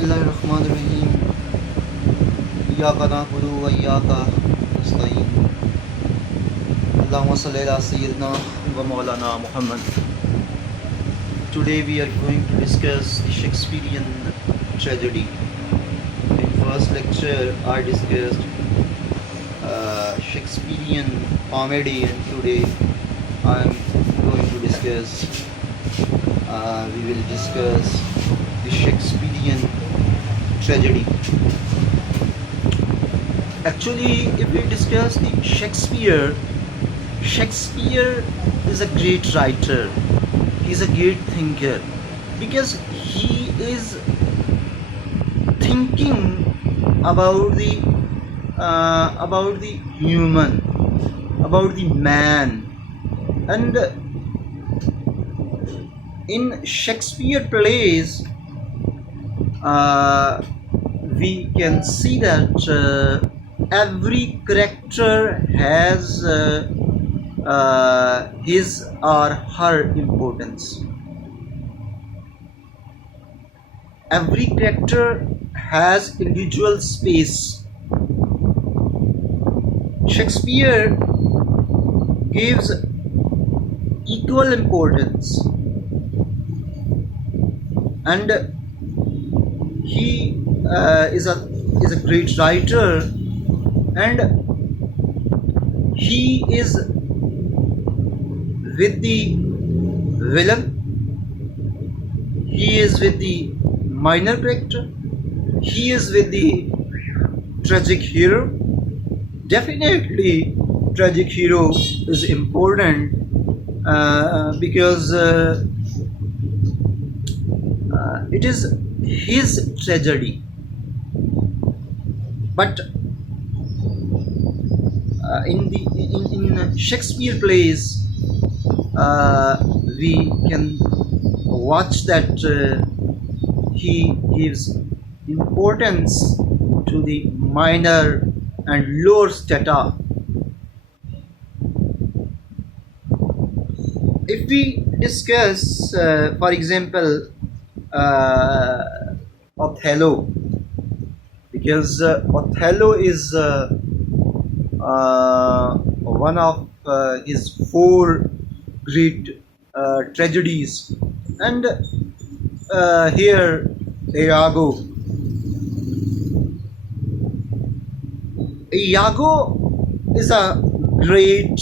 बिस्मिल्लाहिर्रहमानिर्रहीम। इय्याका नअबुदु व इय्याका नस्तईन। अल्लाहुम्मा सल्लि अला सय्यिदिना व मौलाना Muhammad. Today we are going to discuss the Shakespearean tragedy. In first lecture I discussed Shakespearean comedy, and today I am going to discuss we will discuss the Shakespearean tragedy. Actually, if we discuss the Shakespeare is a great writer. He is a great thinker because he is thinking about the human, about the man. And in Shakespeare plays we can see that every character has his or her importance. Every character has individual space. Shakespeare gives equal importance, and he is a great writer, and he is with the villain, he is with the minor character, he is with the tragic hero. Definitely tragic hero is important because it is his tragedy. But in Shakespeare plays we can watch that he gives importance to the minor and lower strata. If we discuss for example Othello, because Othello is one of his four great tragedies, and here Iago is a great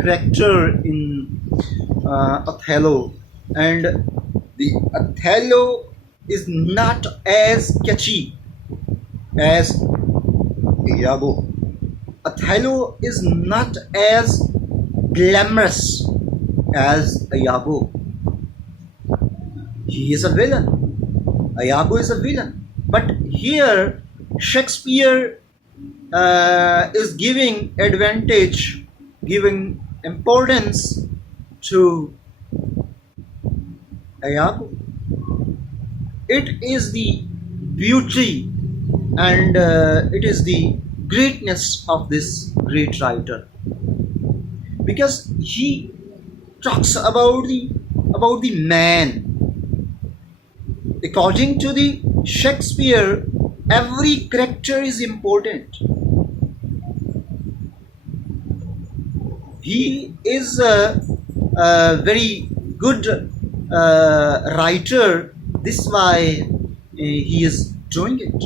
character in Othello, and the Othello is not as catchy as Iago. Othello is not as glamorous as Iago. He is a villain. Iago is a villain. But here Shakespeare is giving advantage, giving importance to Iago. It is the beauty and it is the greatness of this great writer, because he talks about the man. According to the Shakespeare, every character is important. He is a very good writer. This is why he is doing it.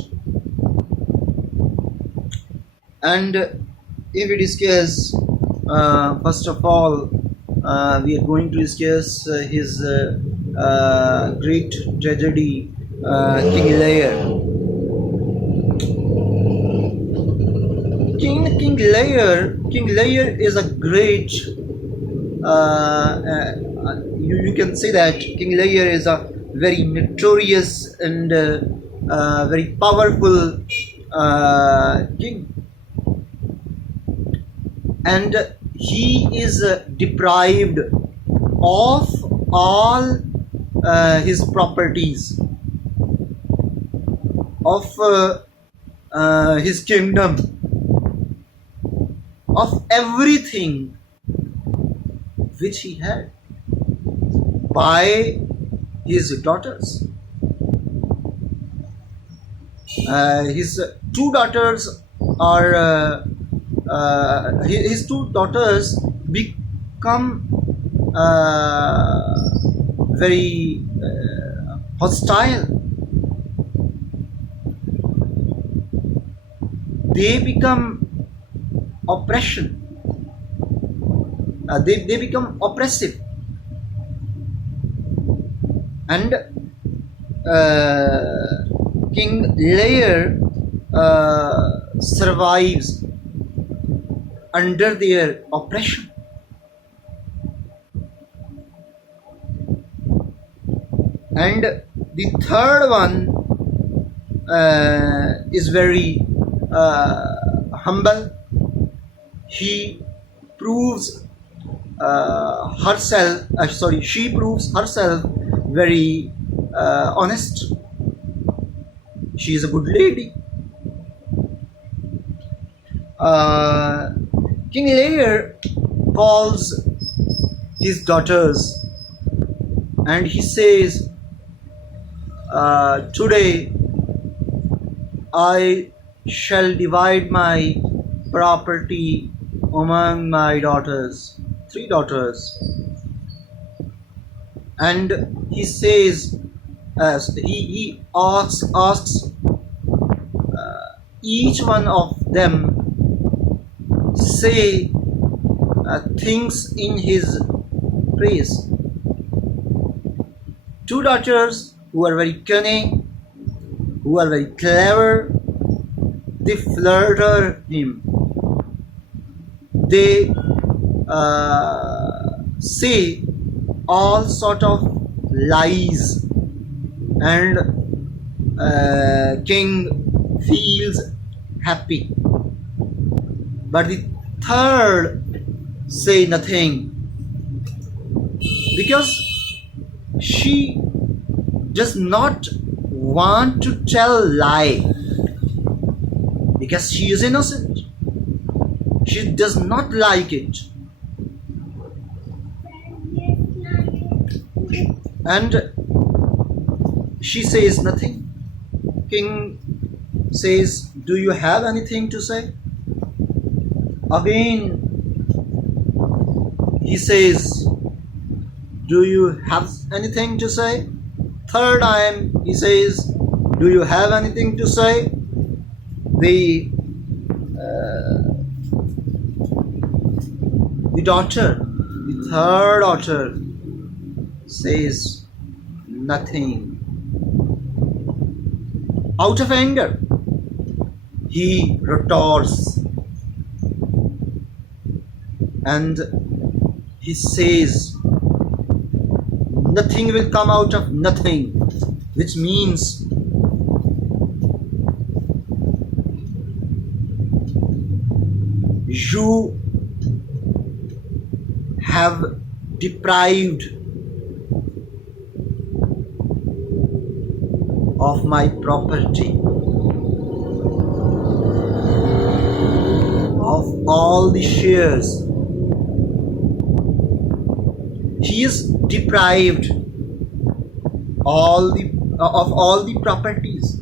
And if we discuss, first of all, we are going to discuss his great tragedy, King Lear. King Lear is a great. You can say that King Lear is a very notorious and very powerful king, and he is deprived of all his properties, of his kingdom, of everything which he had by his daughters. His two daughters are his two daughters become very hostile. They become oppression. They become oppressive, and King Lear survives under their oppression. And the third one is very humble. He proves she proves herself very honest. She is a good lady. King Lear calls his daughters and he says, today I shall divide my property among my daughters, 3 daughters. And he says, he asks each one of them say things in his praise. 2 daughters who are very cunning, who are very clever, they flatter him. They say all sort of lies, and king feels happy. But the third say nothing, because she does not want to tell lie, because she is innocent. She does not like it. And she says nothing. King says, do you have anything to say? Again he says, do you have anything to say? Third time he says, do you have anything to say? The third daughter says nothing. Out of anger, he retorts and he says, nothing will come out of nothing, which means you have deprived of my property, of all the shares. He is deprived of all the properties.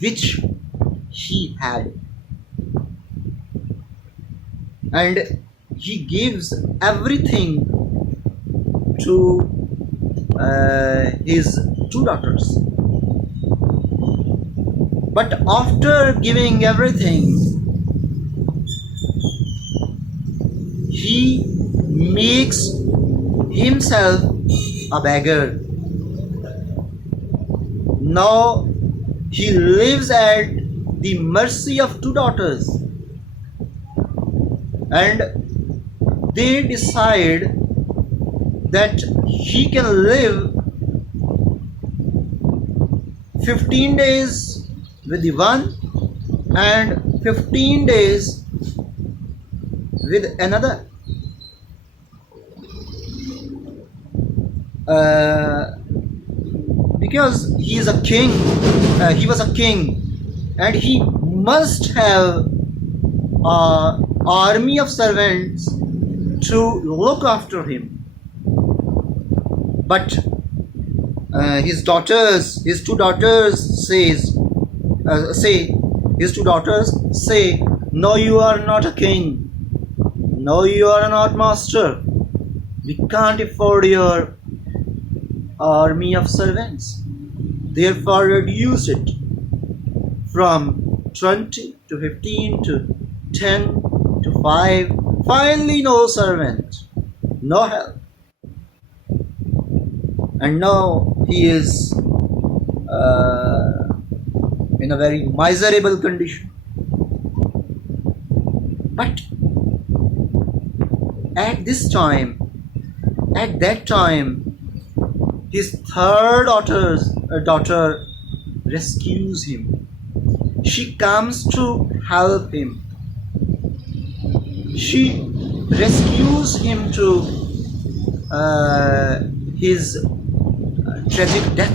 Which he had, and he gives everything to his 2 daughters. But after giving everything, he makes himself a beggar. Now he lives at the mercy of 2 daughters, and they decide that he can live 15 days with the one and 15 days with another. Because he is a king, he was a king, and he must have an army of servants to look after him. but his two daughters say, his two daughters say, no, you are not a king. No, you are not master. We can't afford your army of servants. Therefore, reduce it from 20 to 15 to 10 to 5. Finally, no servant, no help. And now he is in a very miserable condition. But at that time, his third daughter rescues him. She comes to help him. She rescues him to his tragic death.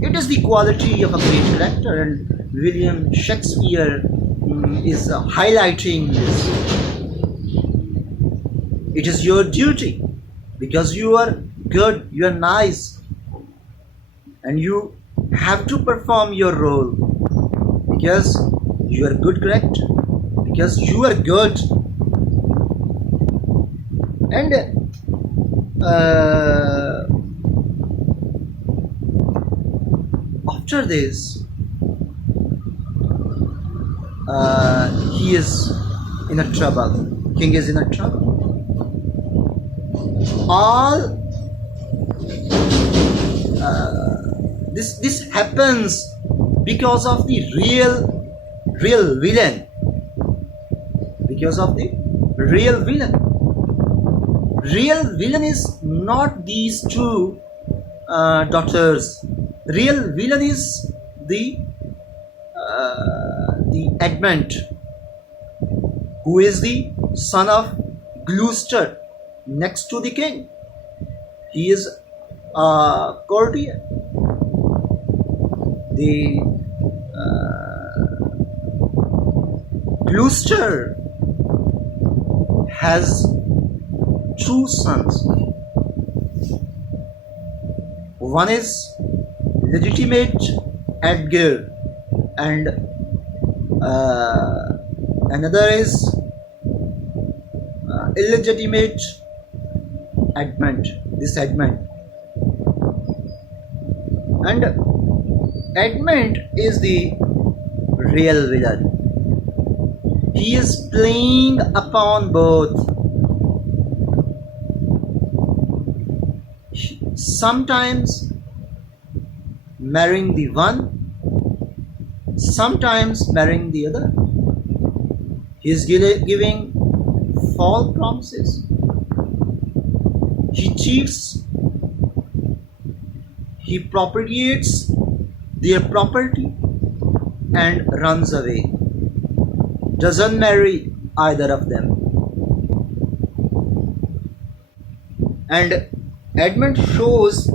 It is the quality of a great character, and William Shakespeare is highlighting this. It is your duty, because you are good, you are nice, and you have to perform your role because you are good character, because you are good. And after this, he is in a trouble. King is in a trouble. All this happens because of the real villain. Because of the real villain. Real villain is not these two daughters. Real villain is the Edmund, who is the son of Gloucester, next to the king. He is a courtier. The Gloucester has two sons. One is legitimate Edgar, and another is illegitimate Edmund. This Edmund, and Edmund is the real villain. He is playing upon both. Sometimes marrying the one, sometimes marrying the other. He is giving false promises. He cheats. He propagates their property and runs away. Doesn't marry either of them. And Edmund shows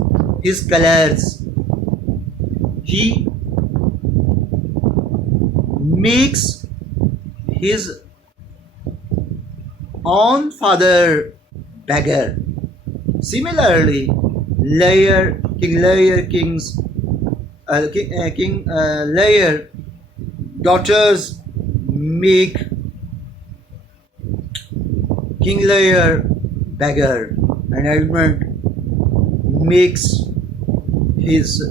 his colors. He makes his own father beggar. Similarly, King Lear daughters make King Lear beggar, and Edmund makes his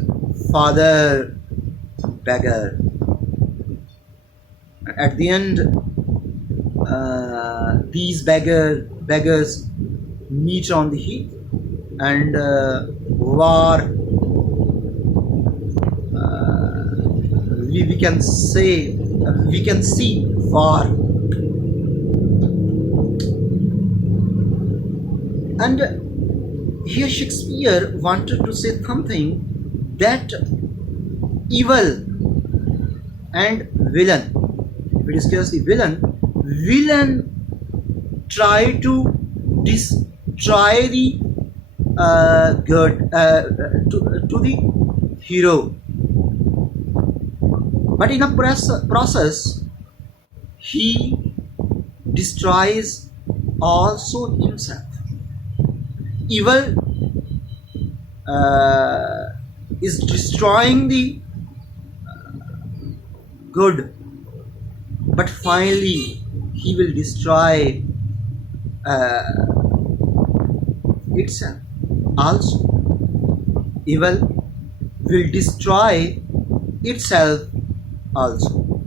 father beggar. At the end, these beggars meet on the heath, and war. We can say, we can see war. And here Shakespeare wanted to say something, that evil and villain. We discuss the villain. Villain try to destroy the good to the hero, but in a process he destroys also himself. Evil uh, is destroying the good, but finally he will destroy itself also. Evil will destroy itself also.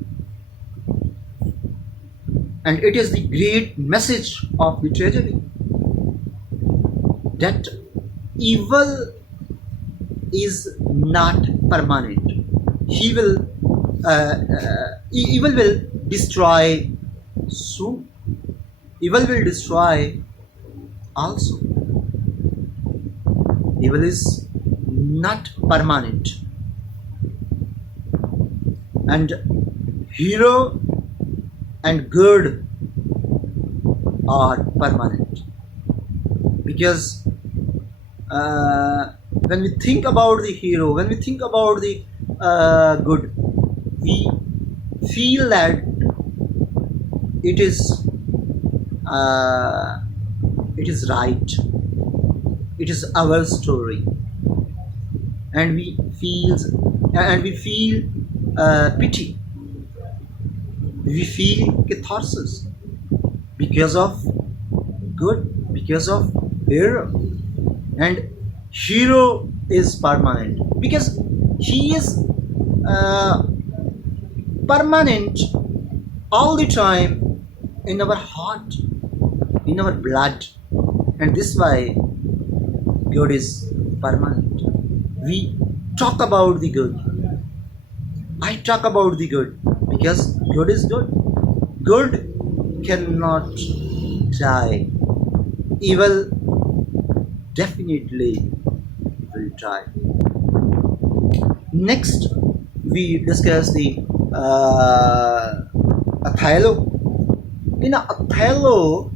And it is the great message of the tragedy that evil is not permanent. Evil will destroy soon. Evil will destroy also. Evil is not permanent. And hero and good are permanent. Because when we think about the hero, when we think about the good, we feel that it is right. It is our story, and we feel pity. We feel catharsis because of good, because of hero. And hero is permanent because he is permanent all the time in our heart, in our blood, and this why good is permanent. We talk about the good. I talk about the good because good is good. Good cannot die. Evil definitely will die. Next, we discuss the Othello. In Othello,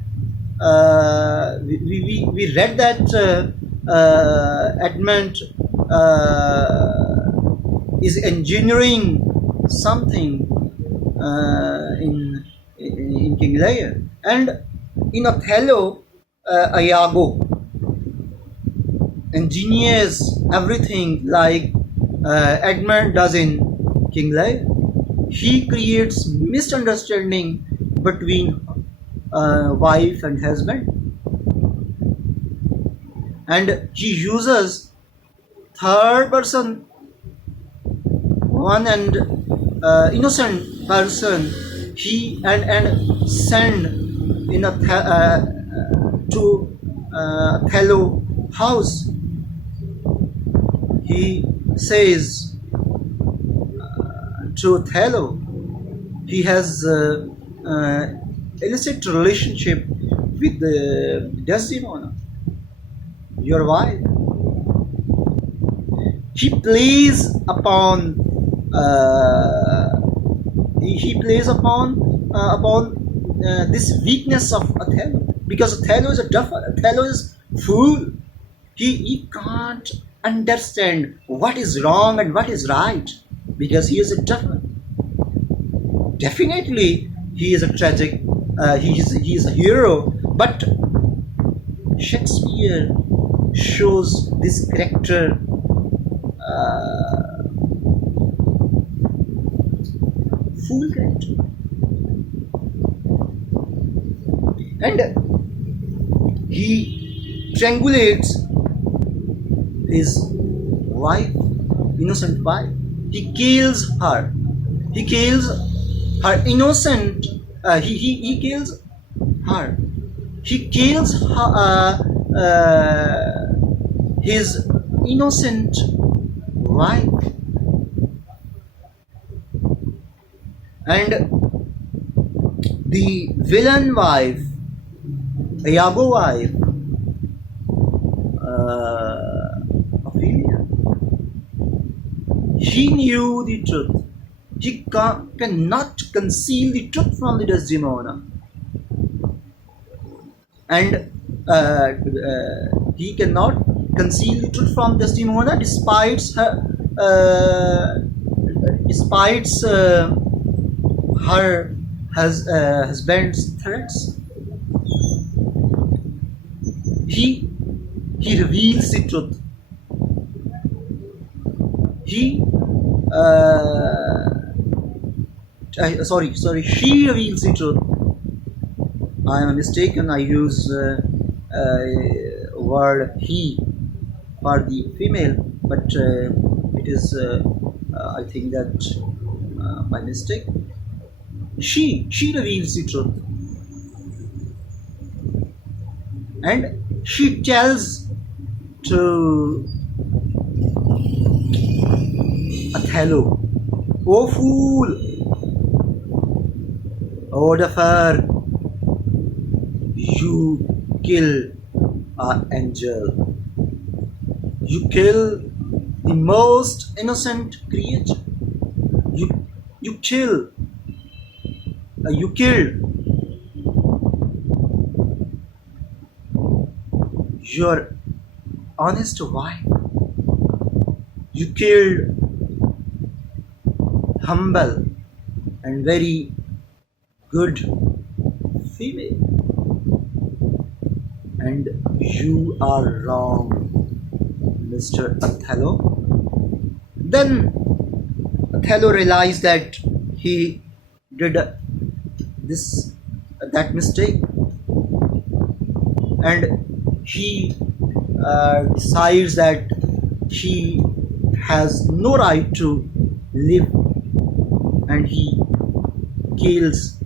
we read that Edmund is engineering something in King Lear, and in Othello, Iago engineers everything like Edmund does in King Lear. He creates misunderstanding between wife and husband, and he uses third person, one and innocent person, he and send in a to Othello house. He says to Othello, he has illicit relationship with Desdemona, your wife. He plays upon this weakness of Othello, because Othello is a duffer. Othello is fool. He can't understand what is wrong and what is right because he is a duffer. Definitely, he is a tragic. He is a hero, but Shakespeare shows this character fool character, and he strangulates his wife, innocent wife. He kills her. He kills her innocent. He kills her. He kills her, his innocent wife, and the villain wife, Iago wife, Ophelia. He knew the truth. He cannot conceal the truth from the Desdemona, and he cannot conceal the truth from Desdemona despite her husband's threats. He reveals the truth. He, she reveals the truth. I am mistaken. I use word he for the female, but it is, I think that by mistake. She reveals the truth, and she tells to Othello, "O fool, O duffer, you kill an angel. You kill the most innocent creature. You you kill you killed your honest wife. You killed humble and very good female, and you are wrong, Mr. Othello." Then Othello realized that he did this that mistake, and he decides that he has no right to live, and he kills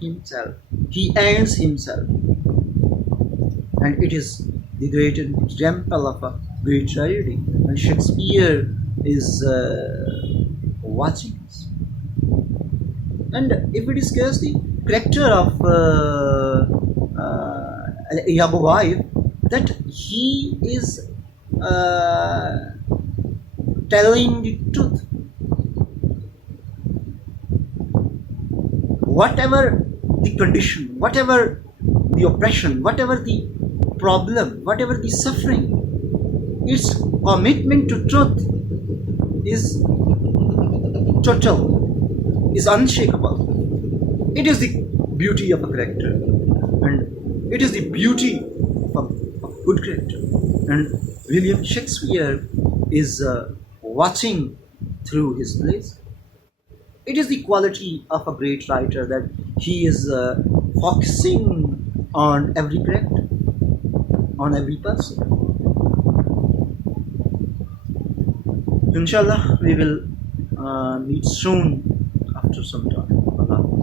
himself. He ends himself, and it is the great example of a great tragedy. And Shakespeare is watching us. And if we discuss the character of Iago wife, that he is telling the truth. Whatever the condition, whatever the oppression, whatever the problem, whatever the suffering, its commitment to truth is total, is unshakable. It is the beauty of a character, and it is the beauty of a good character. And William Shakespeare is watching through his plays. It is the quality of a great writer that he is focusing on every character, on every person. Inshallah, we will meet soon after some time. Allah Hafiz.